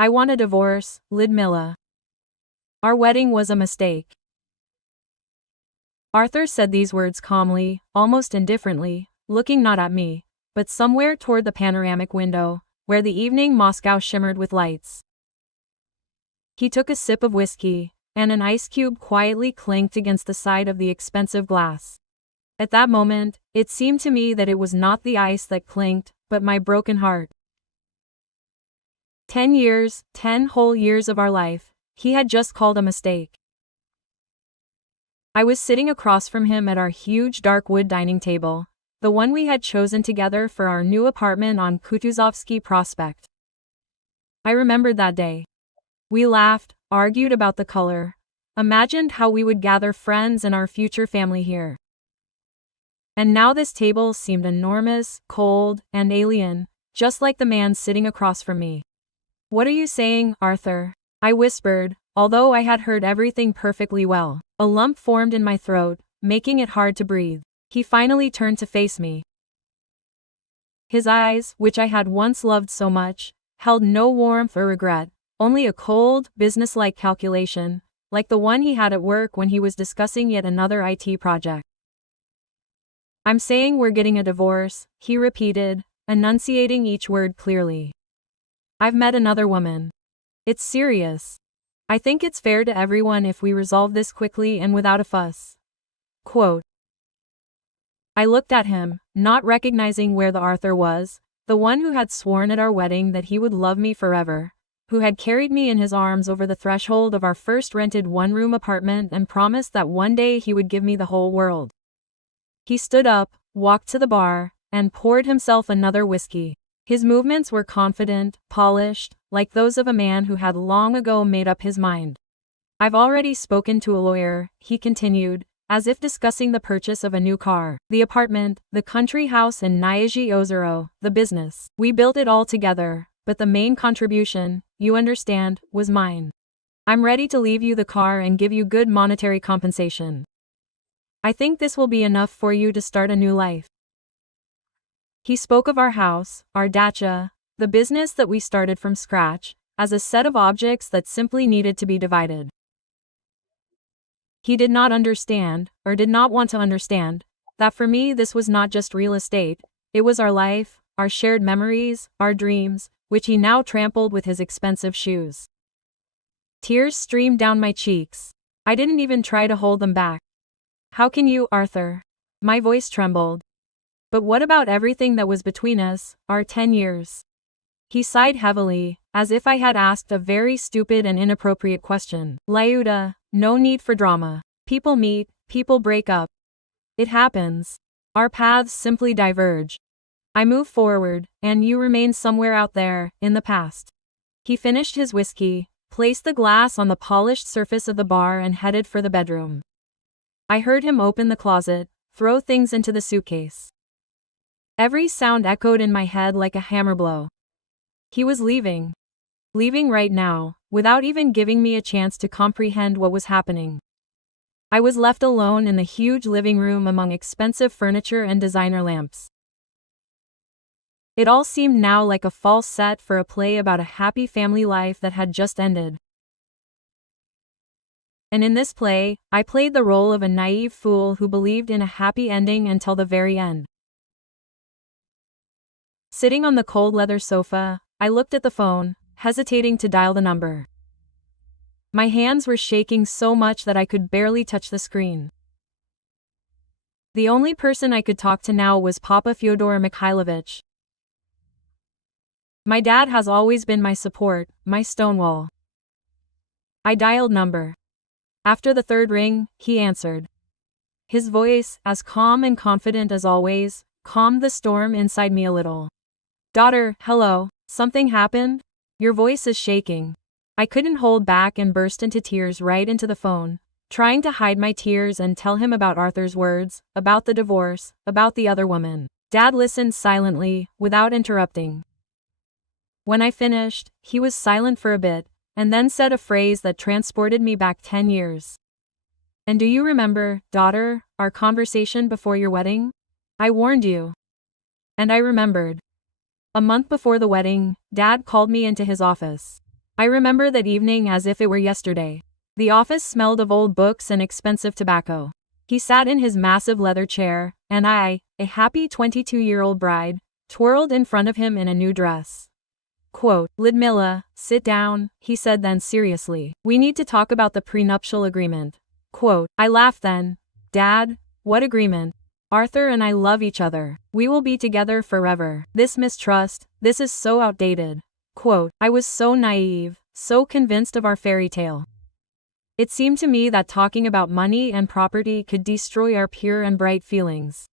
I want a divorce, Lidmilla. Our wedding was a mistake. Arthur said these words calmly, almost indifferently, looking not at me, but somewhere toward the panoramic window, where the evening Moscow shimmered with lights. He took a sip of whiskey, and an ice cube quietly clinked against the side of the expensive glass. At that moment, it seemed to me that it was not the ice that clinked, but my broken heart. 10 years, 10 whole years of our life, he had just called a mistake. I was sitting across from him at our huge dark wood dining table, the one we had chosen together for our new apartment on Kutuzovsky Prospect. I remembered that day. We laughed, argued about the color, imagined how we would gather friends and our future family here. And now this table seemed enormous, cold, and alien, just like the man sitting across from me. "What are you saying, Arthur?" I whispered, although I had heard everything perfectly well. A lump formed in my throat, making it hard to breathe. He finally turned to face me. His eyes, which I had once loved so much, held no warmth or regret, only a cold, businesslike calculation, like the one he had at work when he was discussing yet another IT project. "I'm saying we're getting a divorce," he repeated, enunciating each word clearly. "I've met another woman. It's serious. I think it's fair to everyone if we resolve this quickly and without a fuss." Quote. I looked at him, not recognizing where the Arthur was, the one who had sworn at our wedding that he would love me forever, who had carried me in his arms over the threshold of our first rented one-room apartment and promised that one day he would give me the whole world. He stood up, walked to the bar, and poured himself another whiskey. His movements were confident, polished, like those of a man who had long ago made up his mind. "I've already spoken to a lawyer," he continued, as if discussing the purchase of a new car, the apartment, the country house in Nizhny Ozero, the business. We built it all together, but the main contribution, you understand, was mine. I'm ready to leave you the car and give you good monetary compensation. I think this will be enough for you to start a new life." He spoke of our house, our dacha, the business that we started from scratch, as a set of objects that simply needed to be divided. He did not understand, or did not want to understand, that for me this was not just real estate, it was our life, our shared memories, our dreams, which he now trampled with his expensive shoes. Tears streamed down my cheeks. I didn't even try to hold them back. "How can you, Arthur?" My voice trembled. "But what about everything that was between us, our 10 years? He sighed heavily, as if I had asked a very stupid and inappropriate question. "Lyuda, no need for drama. People meet, people break up. It happens. Our paths simply diverge. I move forward, and you remain somewhere out there, in the past." He finished his whiskey, placed the glass on the polished surface of the bar and headed for the bedroom. I heard him open the closet, throw things into the suitcase. Every sound echoed in my head like a hammer blow. He was leaving. Leaving right now, without even giving me a chance to comprehend what was happening. I was left alone in the huge living room among expensive furniture and designer lamps. It all seemed now like a false set for a play about a happy family life that had just ended. And in this play, I played the role of a naive fool who believed in a happy ending until the very end. Sitting on the cold leather sofa, I looked at the phone, hesitating to dial the number. My hands were shaking so much that I could barely touch the screen. The only person I could talk to now was Papa Fyodor Mikhailovich. My dad has always been my support, my stonewall. I dialed number. After the third ring, he answered. His voice, as calm and confident as always, calmed the storm inside me a little. "Daughter, hello, something happened? Your voice is shaking." I couldn't hold back and burst into tears right into the phone, trying to hide my tears and tell him about Arthur's words, about the divorce, about the other woman. Dad listened silently, without interrupting. When I finished, he was silent for a bit, and then said a phrase that transported me back 10 years. "And do you remember, daughter, our conversation before your wedding? I warned you." And I remembered. A month before the wedding, Dad called me into his office. I remember that evening as if it were yesterday. The office smelled of old books and expensive tobacco. He sat in his massive leather chair, and I, a happy 22-year-old bride, twirled in front of him in a new dress. Quote, "Ludmilla, sit down," he said then seriously. "We need to talk about the prenuptial agreement." Quote, I laughed then. Dad, what agreement? Arthur and I love each other. We will be together forever. This mistrust, this is so outdated. Quote, I was so naive, so convinced of our fairy tale. It seemed to me that talking about money and property could destroy our pure and bright feelings.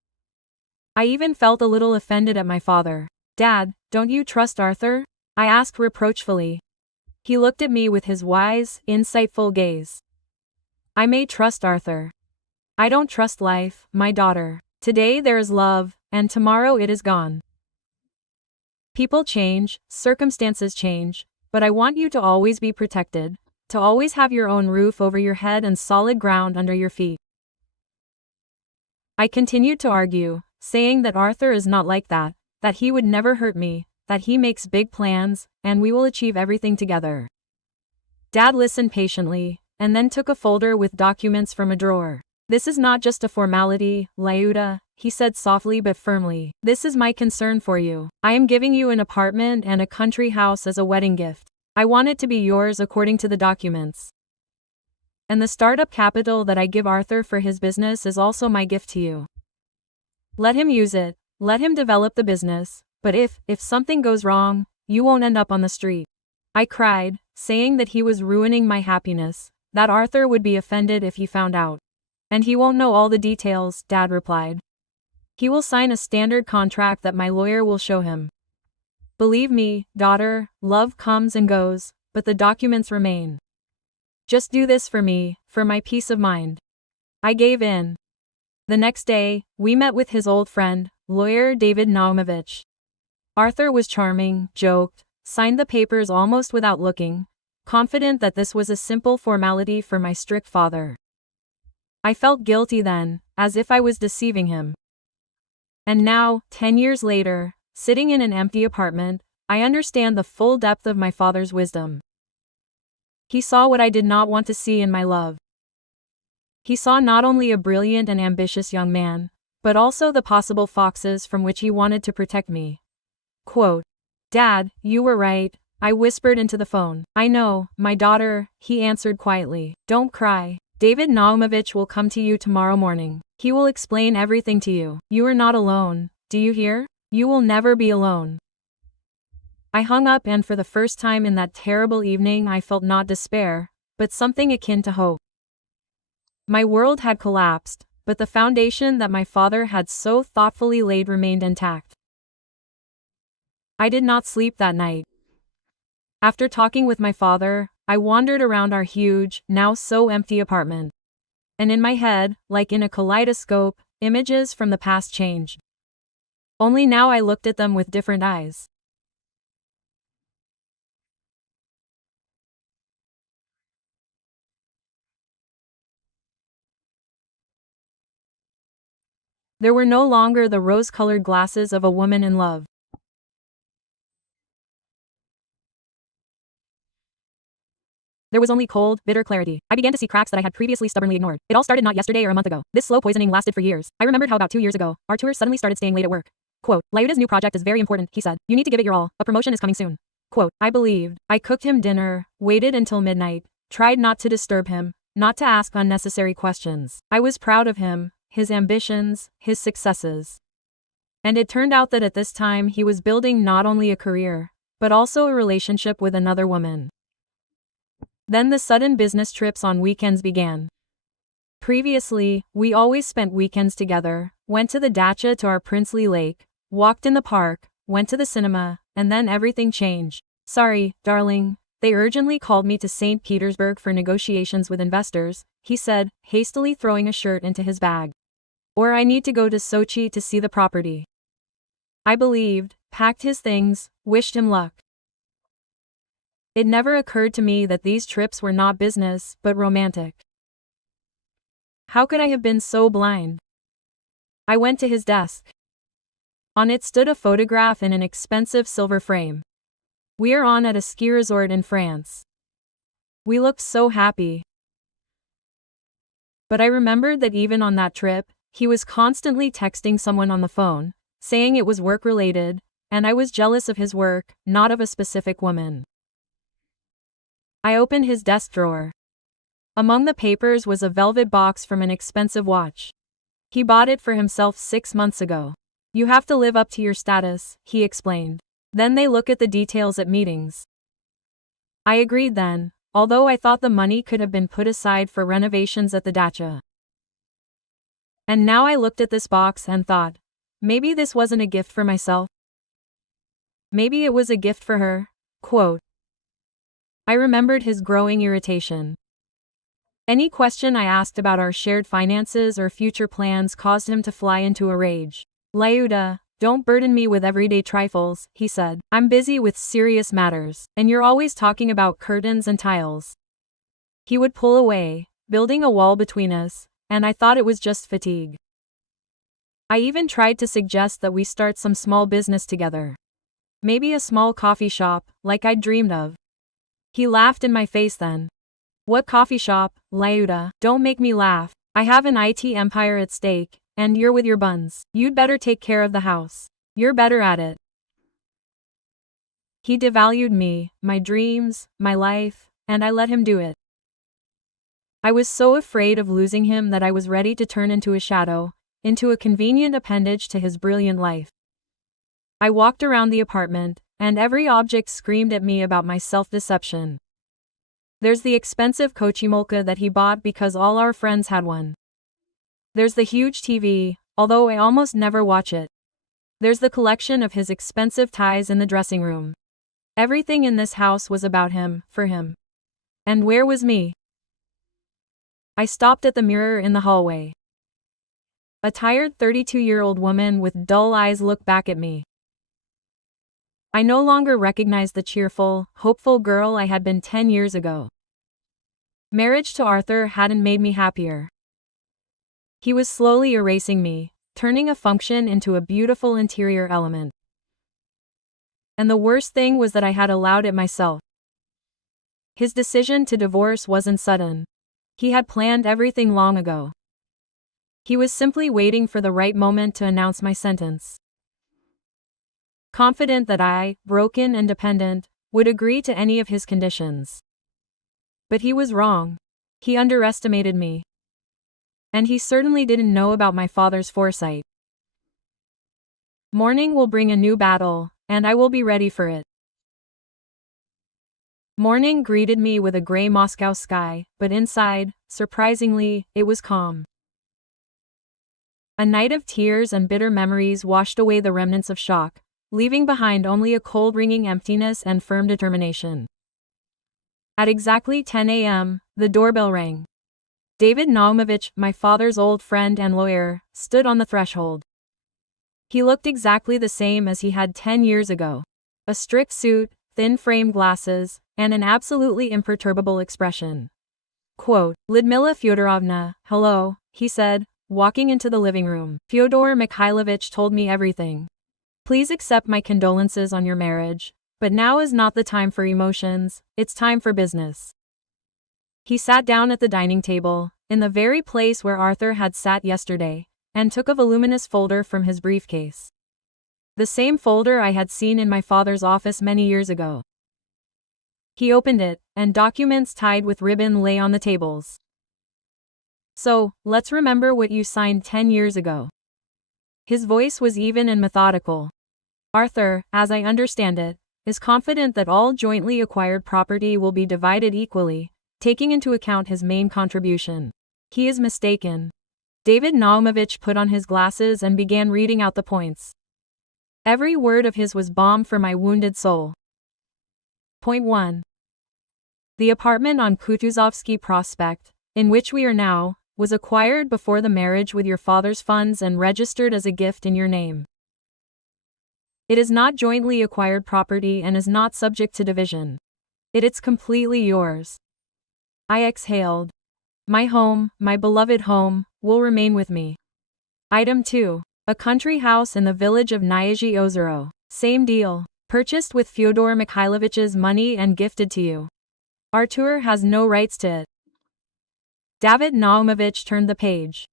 I even felt a little offended at my father. Dad, don't you trust Arthur? I asked reproachfully. He looked at me with his wise, insightful gaze. I may trust Arthur. I don't trust life, my daughter. Today there is love, and tomorrow it is gone. People change, circumstances change, but I want you to always be protected, to always have your own roof over your head and solid ground under your feet. I continued to argue, saying that Arthur is not like that he would never hurt me, that he makes big plans, and we will achieve everything together. Dad listened patiently, and then took a folder with documents from a drawer. This is not just a formality, Liuda, he said softly but firmly. This is my concern for you. I am giving you an apartment and a country house as a wedding gift. I want it to be yours according to the documents. And the startup capital that I give Arthur for his business is also my gift to you. Let him use it, let him develop the business, but if something goes wrong, you won't end up on the street. I cried, saying that he was ruining my happiness, that Arthur would be offended if he found out. And he won't know all the details, Dad replied. He will sign a standard contract that my lawyer will show him. Believe me, daughter, love comes and goes, but the documents remain. Just do this for me, for my peace of mind. I gave in. The next day, we met with his old friend, lawyer David Naumovich. Arthur was charming, joked, signed the papers almost without looking, confident that this was a simple formality for my strict father. I felt guilty then, as if I was deceiving him. And now, 10 years later, sitting in an empty apartment, I understand the full depth of my father's wisdom. He saw what I did not want to see in my love. He saw not only a brilliant and ambitious young man, but also the possible foxes from which he wanted to protect me. Quote, Dad, you were right, I whispered into the phone. I know, my daughter, he answered quietly. Don't cry. David Naumovich will come to you tomorrow morning. He will explain everything to you. You are not alone, do you hear? You will never be alone. I hung up, and for the first time in that terrible evening I felt not despair, but something akin to hope. My world had collapsed, but the foundation that my father had so thoughtfully laid remained intact. I did not sleep that night. After talking with my father, I wandered around our huge, now so empty apartment. And in my head, like in a kaleidoscope, images from the past changed. Only now I looked at them with different eyes. There were no longer the rose-colored glasses of a woman in love. There was only cold, bitter clarity. I began to see cracks that I had previously stubbornly ignored. It all started not yesterday or a month ago. This slow poisoning lasted for years. I remembered how about 2 years ago, Artur suddenly started staying late at work. Quote, Liuda's new project is very important, he said. You need to give it your all. A promotion is coming soon. Quote, I believed. I cooked him dinner, waited until midnight, tried not to disturb him, not to ask unnecessary questions. I was proud of him, his ambitions, his successes. And it turned out that at this time he was building not only a career, but also a relationship with another woman. Then the sudden business trips on weekends began. Previously, we always spent weekends together, went to the dacha to our princely lake, walked in the park, went to the cinema, and then everything changed. Sorry, darling, they urgently called me to St. Petersburg for negotiations with investors, he said, hastily throwing a shirt into his bag. Or I need to go to Sochi to see the property. I believed, packed his things, wished him luck. It never occurred to me that these trips were not business, but romantic. How could I have been so blind? I went to his desk. On it stood a photograph in an expensive silver frame. We are on at a ski resort in France. We looked so happy. But I remembered that even on that trip, he was constantly texting someone on the phone, saying it was work-related, and I was jealous of his work, not of a specific woman. I opened his desk drawer. Among the papers was a velvet box from an expensive watch. He bought it for himself 6 months ago. You have to live up to your status, he explained. Then they look at the details at meetings. I agreed then, although I thought the money could have been put aside for renovations at the dacha. And now I looked at this box and thought, maybe this wasn't a gift for myself. Maybe it was a gift for her. Quote. I remembered his growing irritation. Any question I asked about our shared finances or future plans caused him to fly into a rage. Layuda, don't burden me with everyday trifles, he said. I'm busy with serious matters, and you're always talking about curtains and tiles. He would pull away, building a wall between us, and I thought it was just fatigue. I even tried to suggest that we start some small business together. Maybe a small coffee shop, like I'd dreamed of. He laughed in my face then. What coffee shop, Layuda? Don't make me laugh. I have an IT empire at stake, and you're with your buns. You'd better take care of the house. You're better at it. He devalued me, my dreams, my life, and I let him do it. I was so afraid of losing him that I was ready to turn into a shadow, into a convenient appendage to his brilliant life. I walked around the apartment, and every object screamed at me about my self-deception. There's the expensive kochimolka that he bought because all our friends had one. There's the huge TV, although I almost never watch it. There's the collection of his expensive ties in the dressing room. Everything in this house was about him, for him. And where was me? I stopped at the mirror in the hallway. A tired 32-year-old woman with dull eyes looked back at me. I no longer recognized the cheerful, hopeful girl I had been 10 years ago. Marriage to Arthur hadn't made me happier. He was slowly erasing me, turning a function into a beautiful interior element. And the worst thing was that I had allowed it myself. His decision to divorce wasn't sudden. He had planned everything long ago. He was simply waiting for the right moment to announce my sentence. Confident that I, broken and dependent, would agree to any of his conditions. But he was wrong. He underestimated me. And he certainly didn't know about my father's foresight. Morning will bring a new battle, and I will be ready for it. Morning greeted me with a gray Moscow sky, but inside, surprisingly, it was calm. A night of tears and bitter memories washed away the remnants of shock, leaving behind only a cold ringing emptiness and firm determination. At exactly 10 a.m., the doorbell rang. David Naumovich, my father's old friend and lawyer, stood on the threshold. He looked exactly the same as he had 10 years ago. A strict suit, thin frame glasses, and an absolutely imperturbable expression. Quote, Lyudmila Fyodorovna, hello, he said, walking into the living room. Fyodor Mikhailovich told me everything. Please accept my condolences on your marriage, but now is not the time for emotions, it's time for business. He sat down at the dining table, in the very place where Arthur had sat yesterday, and took a voluminous folder from his briefcase. The same folder I had seen in my father's office many years ago. He opened it, and documents tied with ribbon lay on the tables. So, let's remember what you signed 10 years ago. His voice was even and methodical. Arthur, as I understand it, is confident that all jointly acquired property will be divided equally, taking into account his main contribution. He is mistaken. David Naumovich put on his glasses and began reading out the points. Every word of his was balm for my wounded soul. Point 1. The apartment on Kutuzovsky Prospect, in which we are now, was acquired before the marriage with your father's funds and registered as a gift in your name. It is not jointly acquired property and is not subject to division. It's completely yours. I exhaled. My home, my beloved home, will remain with me. Item 2. A country house in the village of Nyazy Ozero. Same deal. Purchased with Fyodor Mikhailovich's money and gifted to you. Artur has no rights to it. David Naumovich turned the page.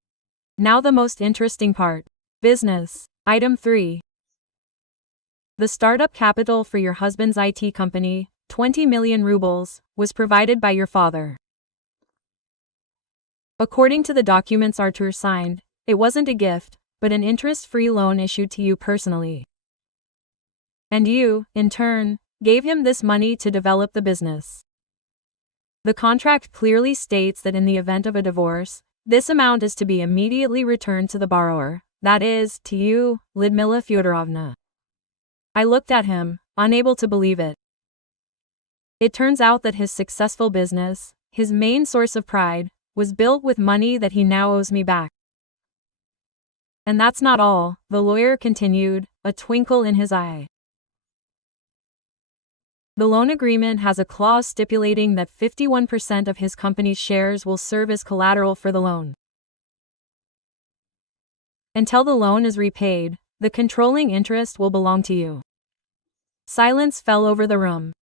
Now the most interesting part. Business. Item 3. The startup capital for your husband's IT company, 20 million rubles, was provided by your father. According to the documents Artur signed, it wasn't a gift, but an interest-free loan issued to you personally. And you, in turn, gave him this money to develop the business. The contract clearly states that in the event of a divorce, this amount is to be immediately returned to the borrower, that is, to you, Lyudmila Fyodorovna. I looked at him, unable to believe it. It turns out that his successful business, his main source of pride, was built with money that he now owes me back. And that's not all, the lawyer continued, a twinkle in his eye. The loan agreement has a clause stipulating that 51% of his company's shares will serve as collateral for the loan. Until the loan is repaid, the controlling interest will belong to you. Silence fell over the room.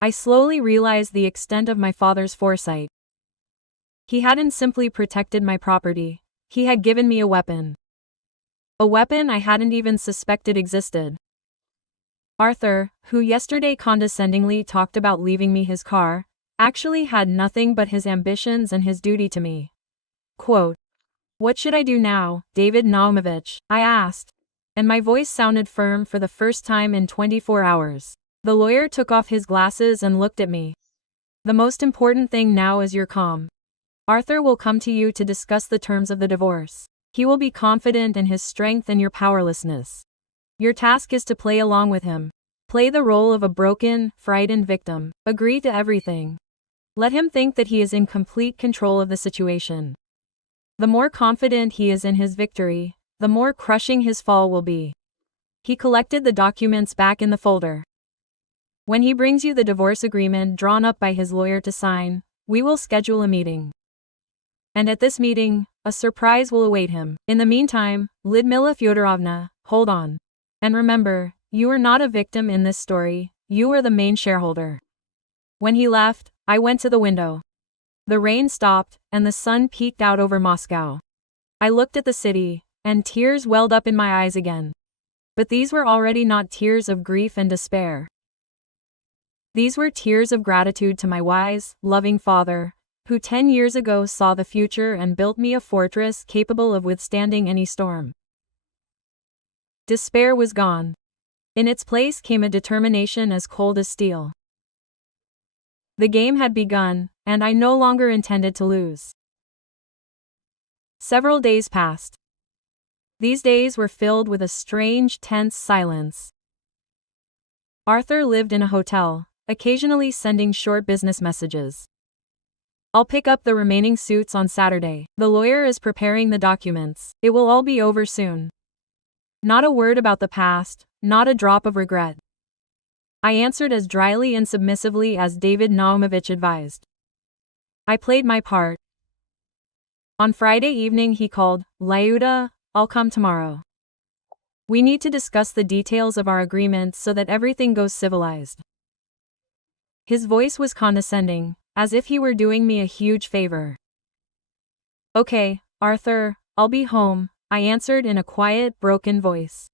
I slowly realized the extent of my father's foresight. He hadn't simply protected my property, he had given me a weapon. A weapon I hadn't even suspected existed. Arthur, who yesterday condescendingly talked about leaving me his car, actually had nothing but his ambitions and his duty to me. Quote, "What should I do now, David Naumovich?" I asked, and my voice sounded firm for the first time in 24 hours. The lawyer took off his glasses and looked at me. "The most important thing now is your calm. Arthur will come to you to discuss the terms of the divorce. He will be confident in his strength and your powerlessness. Your task is to play along with him. Play the role of a broken, frightened victim. Agree to everything. Let him think that he is in complete control of the situation. The more confident he is in his victory, the more crushing his fall will be." He collected the documents back in the folder. "When he brings you the divorce agreement drawn up by his lawyer to sign, we will schedule a meeting. And at this meeting, a surprise will await him. In the meantime, Lyudmila Fyodorovna, hold on. And remember, you are not a victim in this story, you are the main shareholder." When he left, I went to the window. The rain stopped, and the sun peeked out over Moscow. I looked at the city, and tears welled up in my eyes again. But these were already not tears of grief and despair. These were tears of gratitude to my wise, loving father, who 10 years ago saw the future and built me a fortress capable of withstanding any storm. Despair was gone. In its place came a determination as cold as steel. The game had begun, and I no longer intended to lose. Several days passed. These days were filled with a strange, tense silence. Arthur lived in a hotel, occasionally sending short business messages. "I'll pick up the remaining suits on Saturday. The lawyer is preparing the documents. It will all be over soon." Not a word about the past, not a drop of regret. I answered as dryly and submissively as David Naumovich advised. I played my part. On Friday evening he called, "Lyuda, I'll come tomorrow. We need to discuss the details of our agreement so that everything goes civilized." His voice was condescending, as if he were doing me a huge favor. "Okay, Arthur, I'll be home," I answered in a quiet, broken voice.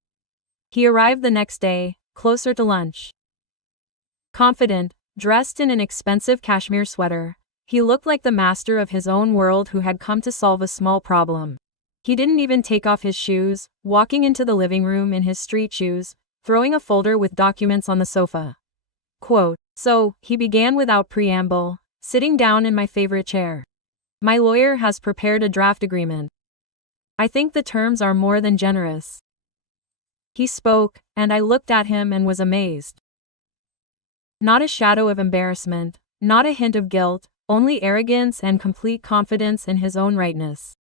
He arrived the next day, closer to lunch. Confident, dressed in an expensive cashmere sweater, he looked like the master of his own world who had come to solve a small problem. He didn't even take off his shoes, walking into the living room in his street shoes, throwing a folder with documents on the sofa. Quote, "So," he began without preamble, sitting down in my favorite chair. "My lawyer has prepared a draft agreement. I think the terms are more than generous." He spoke, and I looked at him and was amazed. Not a shadow of embarrassment, not a hint of guilt, only arrogance and complete confidence in his own rightness.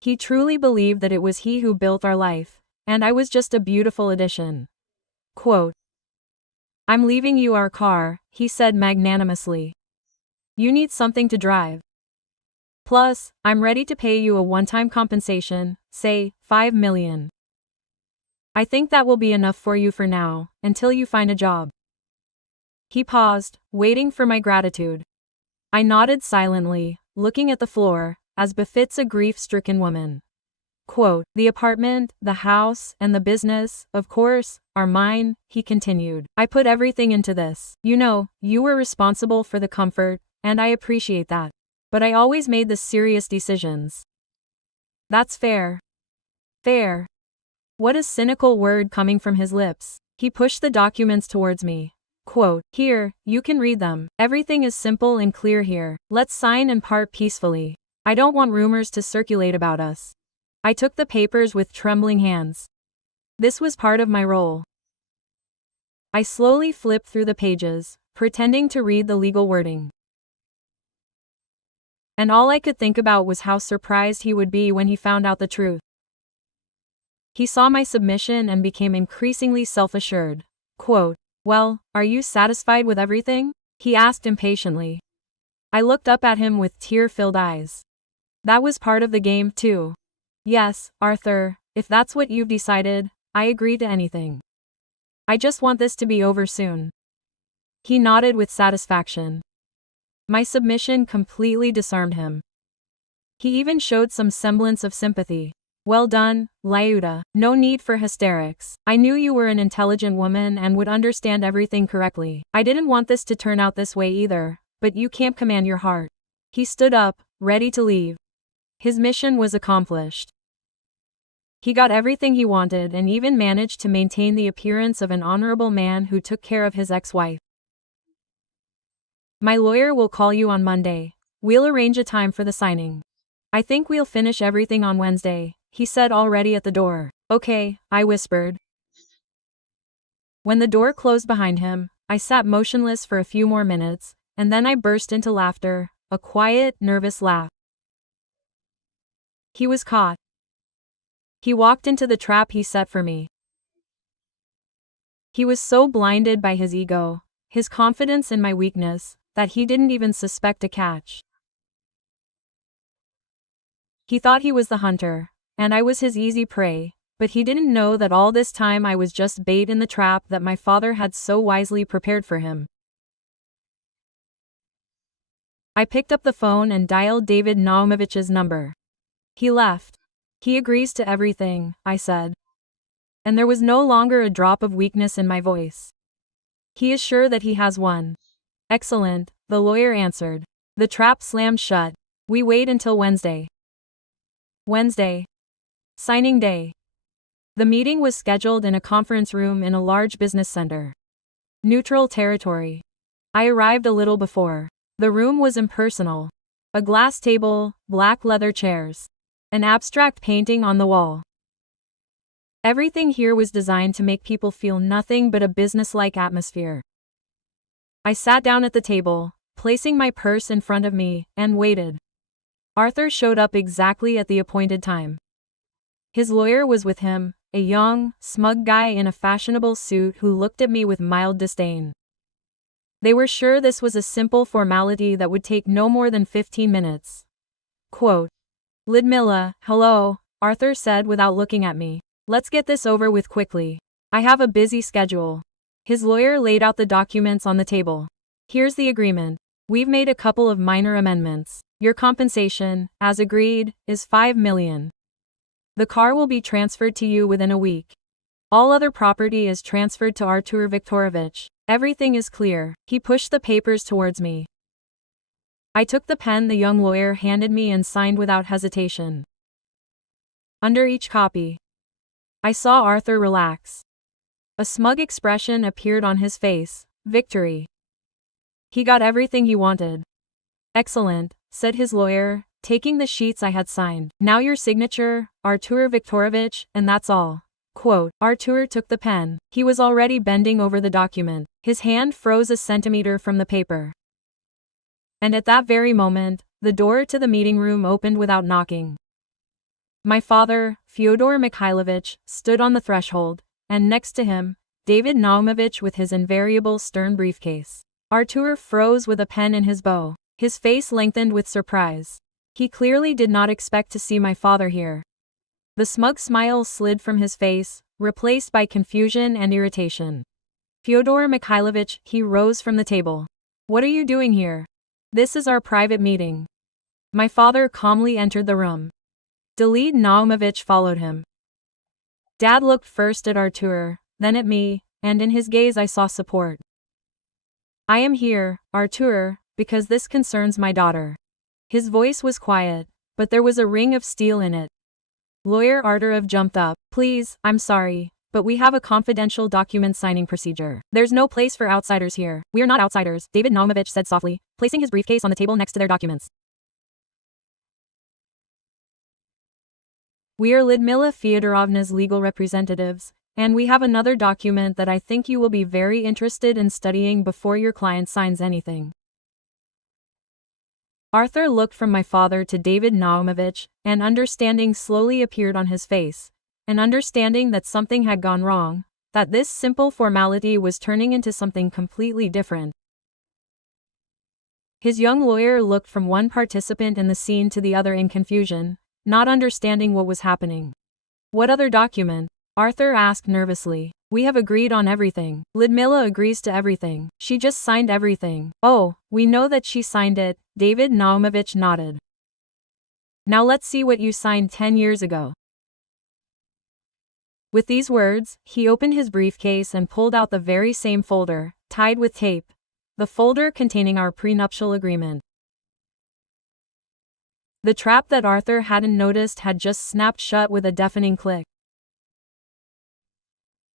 He truly believed that it was he who built our life, and I was just a beautiful addition. Quote, "I'm leaving you our car," he said magnanimously. "You need something to drive. Plus, I'm ready to pay you a one-time compensation, say, 5 million. I think that will be enough for you for now, until you find a job." He paused, waiting for my gratitude. I nodded silently, looking at the floor, as befits a grief-stricken woman. Quote, "The apartment, the house, and the business, of course, are mine," he continued. "I put everything into this. You know, you were responsible for the comfort, and I appreciate that. But I always made the serious decisions." That's fair. Fair. What a cynical word coming from his lips. He pushed the documents towards me. Quote, "Here, you can read them. Everything is simple and clear here. Let's sign and part peacefully. I don't want rumors to circulate about us." I took the papers with trembling hands. This was part of my role. I slowly flipped through the pages, pretending to read the legal wording. And all I could think about was how surprised he would be when he found out the truth. He saw my submission and became increasingly self-assured. Quote, "Well, are you satisfied with everything?" he asked impatiently. I looked up at him with tear-filled eyes. That was part of the game, too. "Yes, Arthur, if that's what you've decided, I agree to anything. I just want this to be over soon." He nodded with satisfaction. My submission completely disarmed him. He even showed some semblance of sympathy. "Well done, Liuta. No need for hysterics. I knew you were an intelligent woman and would understand everything correctly. I didn't want this to turn out this way either, but you can't command your heart." He stood up, ready to leave. His mission was accomplished. He got everything he wanted and even managed to maintain the appearance of an honorable man who took care of his ex-wife. "My lawyer will call you on Monday. We'll arrange a time for the signing. I think we'll finish everything on Wednesday," he said already at the door. "Okay," I whispered. When the door closed behind him, I sat motionless for a few more minutes, and then I burst into laughter, a quiet, nervous laugh. He was caught. He walked into the trap he set for me. He was so blinded by his ego, his confidence in my weakness, that he didn't even suspect a catch. He thought he was the hunter, and I was his easy prey, but he didn't know that all this time I was just bait in the trap that my father had so wisely prepared for him. I picked up the phone and dialed David Naumovich's number. "He left. He agrees to everything," I said. And there was no longer a drop of weakness in my voice. "He is sure that he has won." "Excellent," the lawyer answered. The trap slammed shut. We wait until Wednesday. Wednesday. Signing day. The meeting was scheduled in a conference room in a large business center. Neutral territory. I arrived a little before. The room was impersonal. A glass table, black leather chairs. An abstract painting on the wall. Everything here was designed to make people feel nothing but a business-like atmosphere. I sat down at the table, placing my purse in front of me, and waited. Arthur showed up exactly at the appointed time. His lawyer was with him, a young, smug guy in a fashionable suit who looked at me with mild disdain. They were sure this was a simple formality that would take no more than 15 minutes. Quote, "Lidmilla, hello," Arthur said without looking at me. "Let's get this over with quickly. I have a busy schedule." His lawyer laid out the documents on the table. "Here's the agreement. We've made a couple of minor amendments. Your compensation, as agreed, is $5 million. The car will be transferred to you within a week. All other property is transferred to Artur Viktorovich. Everything is clear." He pushed the papers towards me. I took the pen the young lawyer handed me and signed without hesitation. Under each copy, I saw Arthur relax. A smug expression appeared on his face. Victory. He got everything he wanted. "Excellent," said his lawyer, taking the sheets I had signed. "Now your signature, Artur Viktorovich, and that's all." Quote, Artur took the pen. He was already bending over the document. His hand froze a centimeter from the paper. And at that very moment, the door to the meeting room opened without knocking. My father, Fyodor Mikhailovich, stood on the threshold, and next to him, David Naumovich with his invariable stern briefcase. Artur froze with a pen in his bow. His face lengthened with surprise. He clearly did not expect to see my father here. The smug smile slid from his face, replaced by confusion and irritation. Fyodor Mikhailovich, he rose from the table. What are you doing here? This is our private meeting. My father calmly entered the room. David Naumovich followed him. Dad looked first at Artur, then at me, and in his gaze I saw support. I am here, Artur, because this concerns my daughter. His voice was quiet, but there was a ring of steel in it. Lawyer Arturov jumped up. Please, I'm sorry, but we have a confidential document signing procedure. There's no place for outsiders here. We're not outsiders, David Naumovich said softly, placing his briefcase on the table next to their documents. We are Lyudmila Fyodorovna's legal representatives, and we have another document that I think you will be very interested in studying before your client signs anything. Arthur looked from my father to David Naumovich, and understanding slowly appeared on his face, an understanding that something had gone wrong, that this simple formality was turning into something completely different. His young lawyer looked from one participant in the scene to the other in confusion, not understanding what was happening. What other document? Arthur asked nervously. We have agreed on everything. Lyudmila agrees to everything. She just signed everything. Oh, we know that she signed it, David Naumovich nodded. Now let's see what you signed 10 years ago. With these words, he opened his briefcase and pulled out the very same folder, tied with tape. The folder containing our prenuptial agreement. The trap that Arthur hadn't noticed had just snapped shut with a deafening click.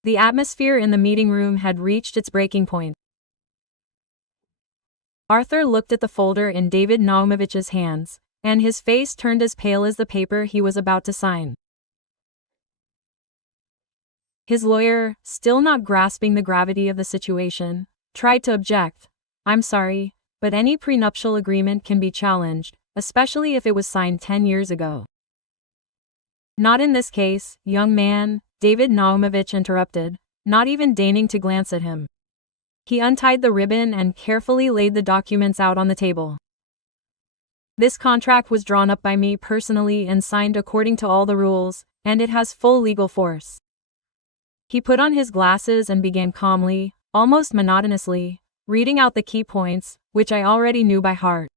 The atmosphere in the meeting room had reached its breaking point. Arthur looked at the folder in David Naumovich's hands, and his face turned as pale as the paper he was about to sign. His lawyer, still not grasping the gravity of the situation, tried to object. I'm sorry, but any prenuptial agreement can be challenged, especially if it was signed 10 years ago. Not in this case, young man, David Naumovich interrupted, not even deigning to glance at him. He untied the ribbon and carefully laid the documents out on the table. This contract was drawn up by me personally and signed according to all the rules, and it has full legal force. He put on his glasses and began calmly, almost monotonously, reading out the key points, which I already knew by heart.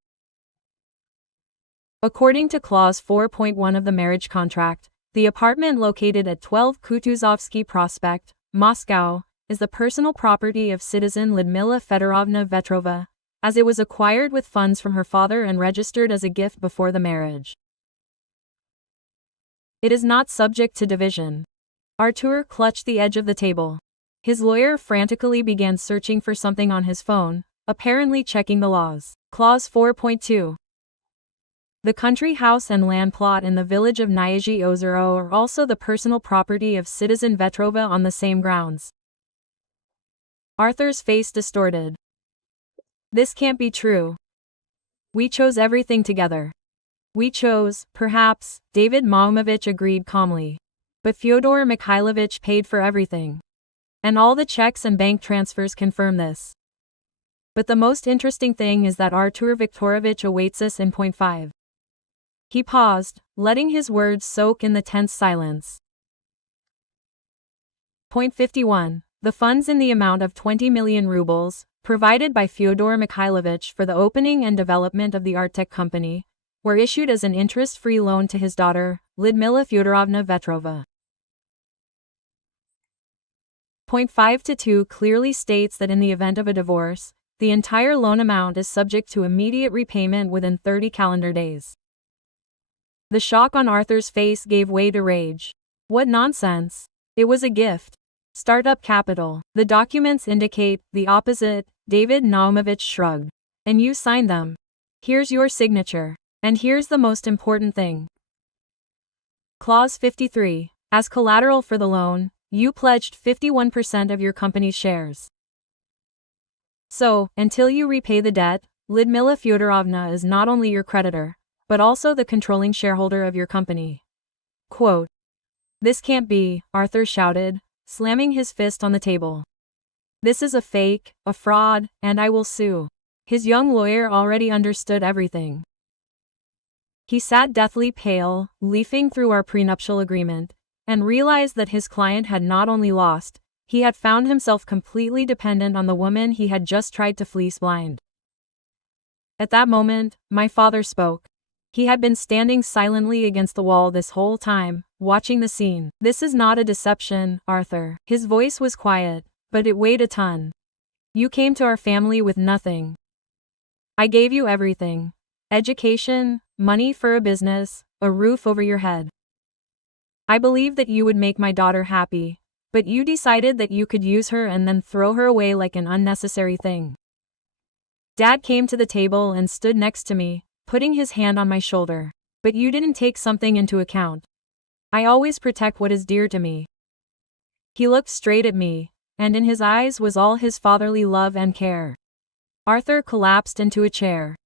According to Clause 4.1 of the marriage contract, the apartment located at 12 Kutuzovsky Prospect, Moscow, is the personal property of citizen Lyudmila Fedorovna Vetrova, as it was acquired with funds from her father and registered as a gift before the marriage. It is not subject to division. Artur clutched the edge of the table. His lawyer frantically began searching for something on his phone, apparently checking the laws. Clause 4.2. The country house and land plot in the village of Nyazy Ozero are also the personal property of citizen Vetrova on the same grounds. Arthur's face distorted. This can't be true. We chose everything together. We chose, perhaps, David Naumovich agreed calmly. But Fyodor Mikhailovich paid for everything. And all the checks and bank transfers confirm this. But the most interesting thing is that Artur Viktorovich awaits us in point 5. He paused, letting his words soak in the tense silence. Point 51. The funds in the amount of 20 million rubles, provided by Fyodor Mikhailovich for the opening and development of the art tech company, were issued as an interest-free loan to his daughter, Lyudmila Fyodorovna Vetrova. Point 5-2 clearly states that in the event of a divorce, the entire loan amount is subject to immediate repayment within 30 calendar days. The shock on Arthur's face gave way to rage. What nonsense! It was a gift. Startup capital. The documents indicate the opposite, David Naumovich shrugged. And you signed them. Here's your signature. And here's the most important thing. Clause 53. As collateral for the loan, you pledged 51% of your company's shares. So, until you repay the debt, Lyudmila Fyodorovna is not only your creditor, but also the controlling shareholder of your company. Quote. This can't be, Arthur shouted, slamming his fist on the table. This is a fake, a fraud, and I will sue. His young lawyer already understood everything. He sat deathly pale, leafing through our prenuptial agreement, and realized that his client had not only lost, He had found himself completely dependent on the woman he had just tried to fleece blind. At that moment, my father spoke. He had been standing silently against the wall this whole time, watching the scene. "This is not a deception, Arthur." His voice was quiet, but it weighed a ton. "You came to our family with nothing. I gave you everything. Education, money for a business, a roof over your head. I believed that you would make my daughter happy, but you decided that you could use her and then throw her away like an unnecessary thing." Dad came to the table and stood next to me, putting his hand on my shoulder. "But you didn't take something into account. I always protect what is dear to me." He looked straight at me, and in his eyes was all his fatherly love and care. Arthur collapsed into a chair.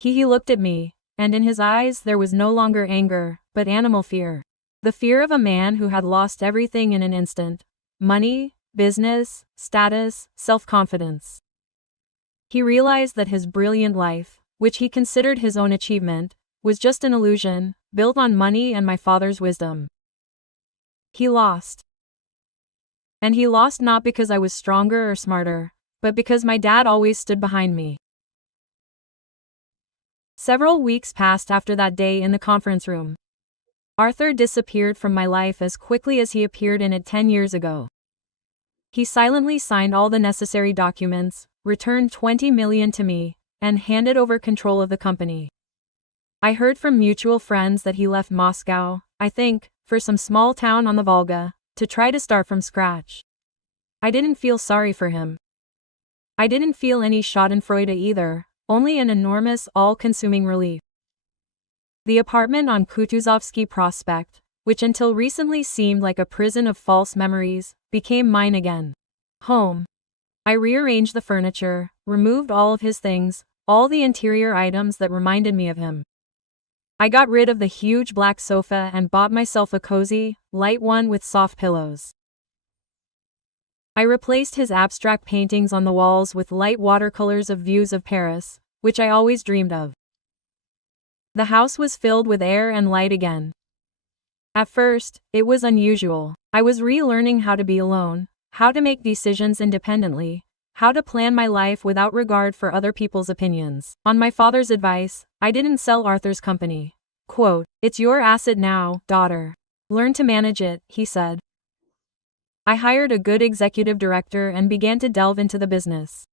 He looked at me, and in his eyes there was no longer anger, but animal fear. The fear of a man who had lost everything in an instant: money, business, status, self-confidence. He realized that his brilliant life, which he considered his own achievement, was just an illusion, built on money and my father's wisdom. He lost. And he lost not because I was stronger or smarter, but because my dad always stood behind me. Several weeks passed after that day in the conference room. Arthur disappeared from my life as quickly as he appeared in it 10 years ago. He silently signed all the necessary documents, returned $20 million to me, and handed over control of the company. I heard from mutual friends that he left Moscow, I think, for some small town on the Volga, to try to start from scratch. I didn't feel sorry for him. I didn't feel any schadenfreude either, only an enormous, all-consuming relief. The apartment on Kutuzovsky Prospect, which until recently seemed like a prison of false memories, became mine again. Home. I rearranged the furniture, removed all of his things, all the interior items that reminded me of him. I got rid of the huge black sofa and bought myself a cozy, light one with soft pillows. I replaced his abstract paintings on the walls with light watercolors of views of Paris, which I always dreamed of. The house was filled with air and light again. At first, it was unusual. I was relearning how to be alone, how to make decisions independently, how to plan my life without regard for other people's opinions. On my father's advice, I didn't sell Arthur's company. Quote, "It's your asset now, daughter. Learn to manage it," he said. I hired a good executive director and began to delve into the business.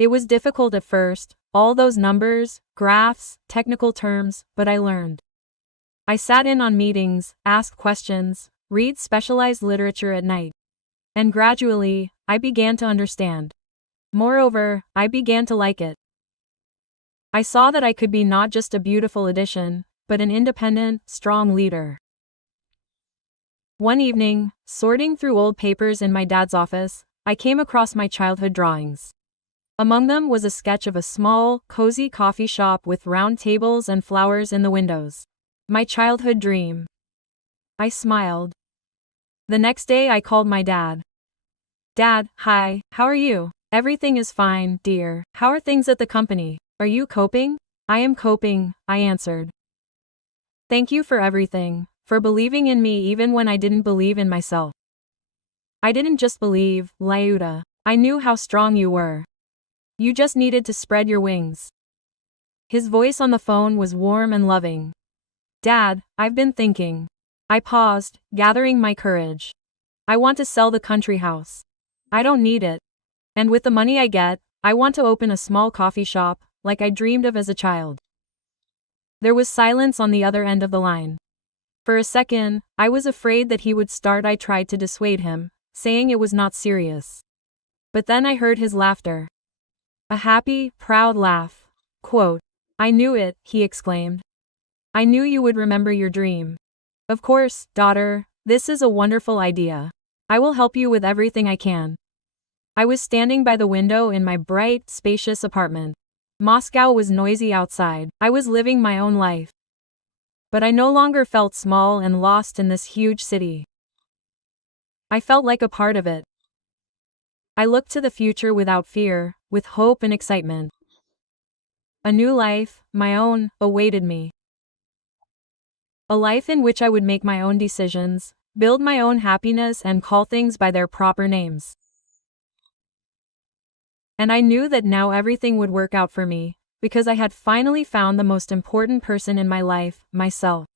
It was difficult at first, all those numbers, graphs, technical terms, but I learned. I sat in on meetings, asked questions, read specialized literature at night. And gradually, I began to understand. Moreover, I began to like it. I saw that I could be not just a beautiful addition, but an independent, strong leader. One evening, sorting through old papers in my dad's office, I came across my childhood drawings. Among them was a sketch of a small, cozy coffee shop with round tables and flowers in the windows. My childhood dream. I smiled. The next day I called my dad. "Dad, hi, how are you?" "Everything is fine, dear. How are things at the company? Are you coping?" "I am coping," I answered. "Thank you for everything, for believing in me even when I didn't believe in myself." "I didn't just believe, Lyuda. I knew how strong you were. You just needed to spread your wings." His voice on the phone was warm and loving. "Dad, I've been thinking." I paused, gathering my courage. "I want to sell the country house. I don't need it. And with the money I get, I want to open a small coffee shop, like I dreamed of as a child." There was silence on the other end of the line. For a second, I was afraid that he would start. I tried to dissuade him, saying it was not serious. But then I heard his laughter. A happy, proud laugh. Quote, "I knew it," he exclaimed. "I knew you would remember your dream. Of course, daughter, this is a wonderful idea. I will help you with everything I can." I was standing by the window in my bright, spacious apartment. Moscow was noisy outside. I was living my own life. But I no longer felt small and lost in this huge city. I felt like a part of it. I looked to the future without fear, with hope and excitement. A new life, my own, awaited me. A life in which I would make my own decisions, build my own happiness, and call things by their proper names. And I knew that now everything would work out for me, because I had finally found the most important person in my life, myself.